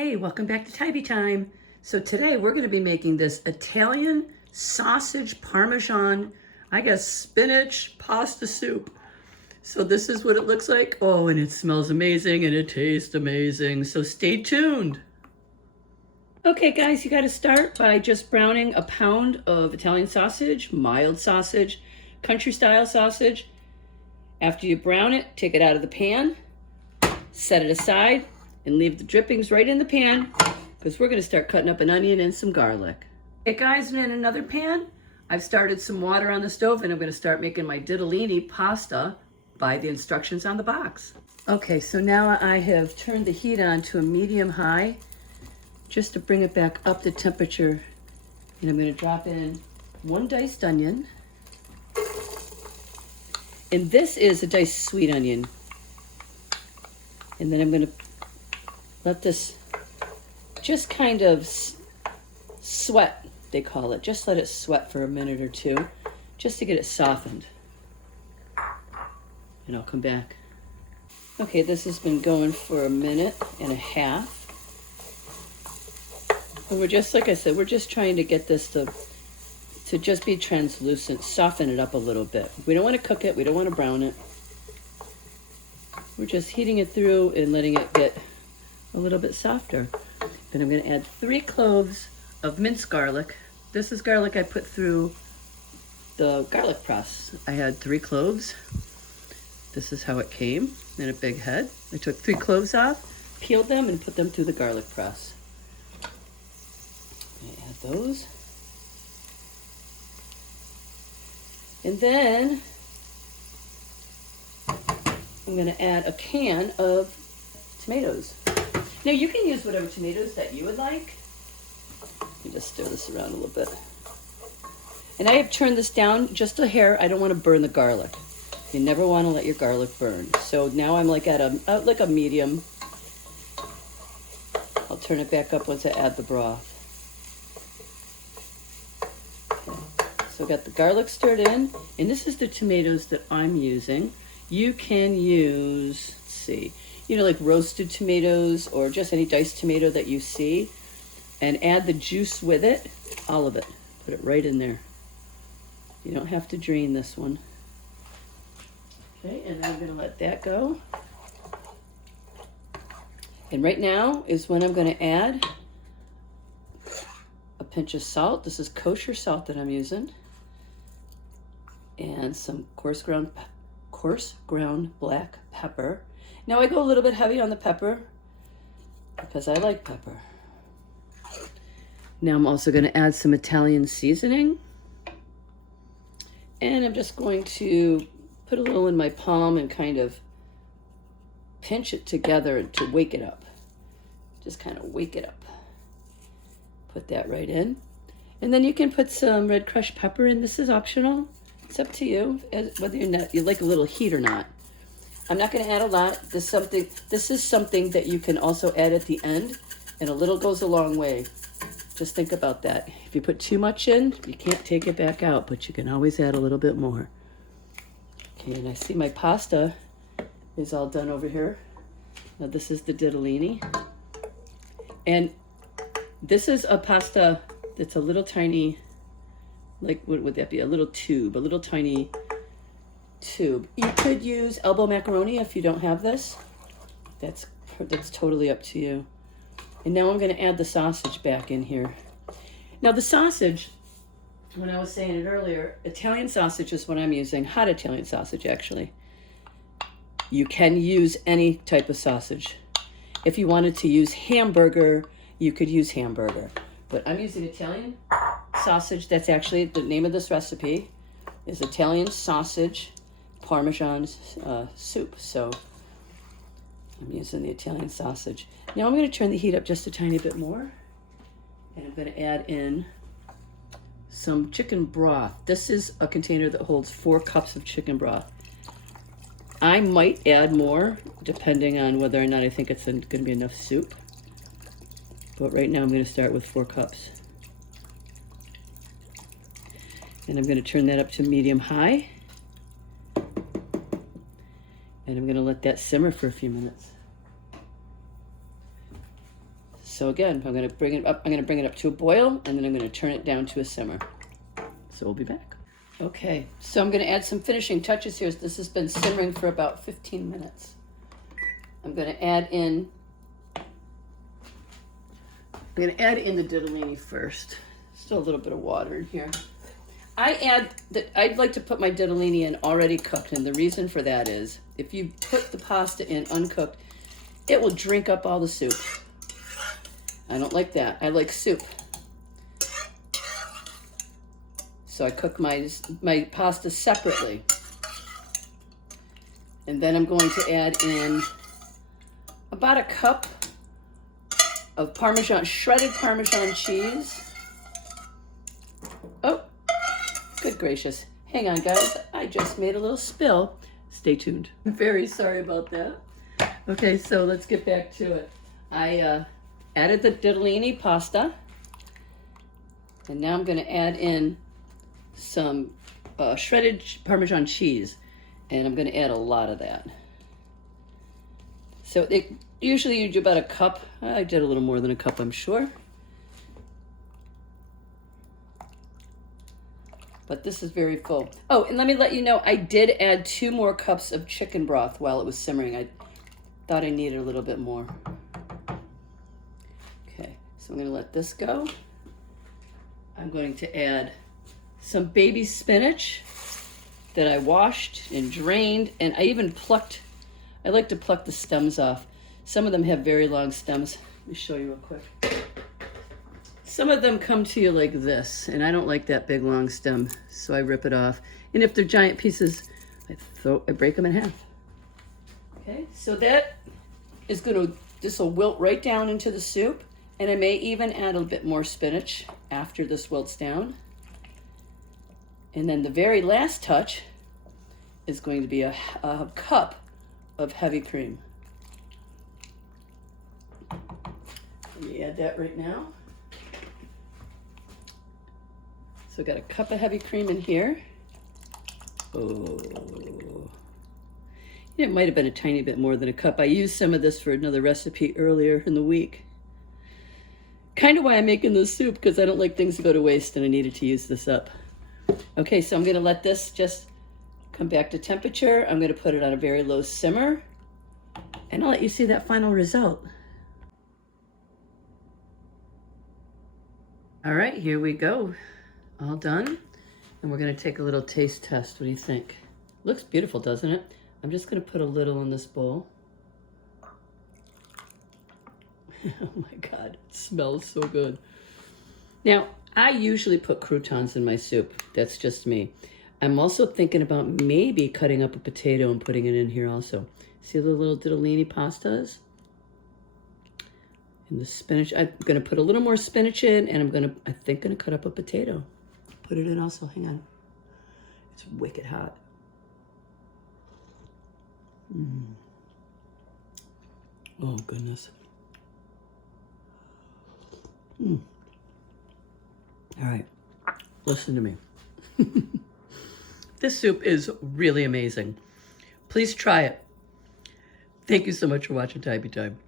Hey, welcome back to Tybee Time. So today we're going to be making this Italian sausage Parmesan, I guess spinach pasta soup. So this is what it looks like. Oh, and it smells amazing and it tastes amazing. So stay tuned. Okay guys, you got to start by just browning a pound of Italian sausage, mild sausage, country style sausage. After you brown it, take it out of the pan, set it aside, and leave the drippings right in the pan because we're going to start cutting up an onion and some garlic. Okay guys, and in another pan, I've started some water on the stove and I'm going to start making my Ditalini pasta by the instructions on the box. Okay, so now I have turned the heat on to a medium-high just to bring it back up to temperature. And I'm going to drop in one diced onion. And this is a diced sweet onion. And then I'm going to let this just kind of sweat, they call it. Just let it sweat for a minute or two, just to get it softened. And I'll come back. Okay, this has been going for a minute and a half. And we're just, like I said, we're just trying to get this to just be translucent, soften it up a little bit. We don't want to cook it, we don't want to brown it. We're just heating it through and letting it get a little bit softer. Then I'm going to add 3 cloves of minced garlic. This is garlic I put through the garlic press. I had 3 cloves. This is how it came in a big head. I took 3 cloves off, peeled them, and put them through the garlic press. I add those. And then I'm going to add a can of tomatoes. Now you can use whatever tomatoes that you would like. Let me just stir this around a little bit. And I have turned this down just a hair. I don't want to burn the garlic. You never want to let your garlic burn. So now I'm like at a medium. I'll turn it back up once I add the broth. Okay. So I got the garlic stirred in, and this is the tomatoes that I'm using. You can use, let's see, like roasted tomatoes or just any diced tomato that you see, and add the juice with it, all of it. Put it right in there. You don't have to drain this one. Okay, and then I'm going to let that go. And right now is when I'm going to add a pinch of salt. This is kosher salt that I'm using. And some coarse ground black pepper. Now I go a little bit heavy on the pepper because I like pepper. Now I'm also going to add some Italian seasoning. And I'm just going to put a little in my palm and kind of pinch it together to wake it up. Just kind of wake it up. Put that right in. And then you can put some red crushed pepper in. This is optional. It's up to you, whether you like a little heat or not. I'm not going to add a lot. This is something that you can also add at the end, and a little goes a long way. Just think about that. If you put too much in, you can't take it back out, but you can always add a little bit more. Okay, and I see my pasta is all done over here. Now this is the Ditalini. And this is a pasta that's a little tiny, like what would that be? A little tiny tube. You could use elbow macaroni if you don't have this. That's totally up to you. And now I'm going to add the sausage back in here. Now the sausage, when I was saying it earlier, Italian sausage is what I'm using. Hot Italian sausage, actually. You can use any type of sausage. If you wanted to use hamburger, you could use hamburger. But I'm using Italian sausage. That's actually the name of this recipe, is Italian sausage Parmesan soup. So I'm using the Italian sausage. Now I'm going to turn the heat up just a tiny bit more. And I'm going to add in some chicken broth. This is a container that holds 4 cups of chicken broth. I might add more depending on whether or not I think it's going to be enough soup. But right now I'm going to start with 4 cups. And I'm going to turn that up to medium-high. And I'm going to let that simmer for a few minutes. So again, I'm going to bring it up. I'm going to bring it up to a boil, and then I'm going to turn it down to a simmer. So we'll be back. Okay, so I'm going to add some finishing touches here. This has been simmering for about 15 minutes. I'm going to add in the Ditalini first. Still a little bit of water in here. I'd like to put my Ditalini in already cooked, and the reason for that is if you put the pasta in uncooked, it will drink up all the soup. I don't like that. I like soup. So I cook my pasta separately. And then I'm going to add in about a cup of shredded Parmesan cheese. Oh, good gracious. Hang on, guys. I just made a little spill. Stay tuned. I'm very sorry about that. Okay, so let's get back to it. I added the Ditalini pasta. And now I'm going to add in some shredded Parmesan cheese. And I'm going to add a lot of that. So usually you do about a cup. I did a little more than a cup, I'm sure. But this is very full. Oh, and let me let you know, I did add 2 more cups of chicken broth while it was simmering. I thought I needed a little bit more. Okay, so I'm going to let this go. I'm going to add some baby spinach that I washed and drained, and I even plucked. I like to pluck the stems off. Some of them have very long stems. Let me show you real quick. Some of them come to you like this, and I don't like that big long stem, so I rip it off. And if they're giant pieces, I break them in half. Okay, so that is this will wilt right down into the soup, and I may even add a bit more spinach after this wilts down. And then the very last touch is going to be a cup of heavy cream. Let me add that right now. So I got a cup of heavy cream in here. Oh, it might have been a tiny bit more than a cup. I used some of this for another recipe earlier in the week. Kind of why I'm making this soup, because I don't like things to go to waste, and I needed to use this up. Okay, so I'm going to let this just come back to temperature. I'm going to put it on a very low simmer, and I'll let you see that final result. All right, here we go. All done. And we're going to take a little taste test. What do you think? Looks beautiful, doesn't it? I'm just going to put a little in this bowl. Oh my God, it smells so good. Now, I usually put croutons in my soup. That's just me. I'm also thinking about maybe cutting up a potato and putting it in here also. See the little Ditalini pastas? And the spinach. I'm going to put a little more spinach in, and I think going to cut up a potato. Put it in also. Hang on. It's wicked hot. Oh, goodness. All right. Listen to me. This soup is really amazing. Please try it. Thank you so much for watching Time Be Time.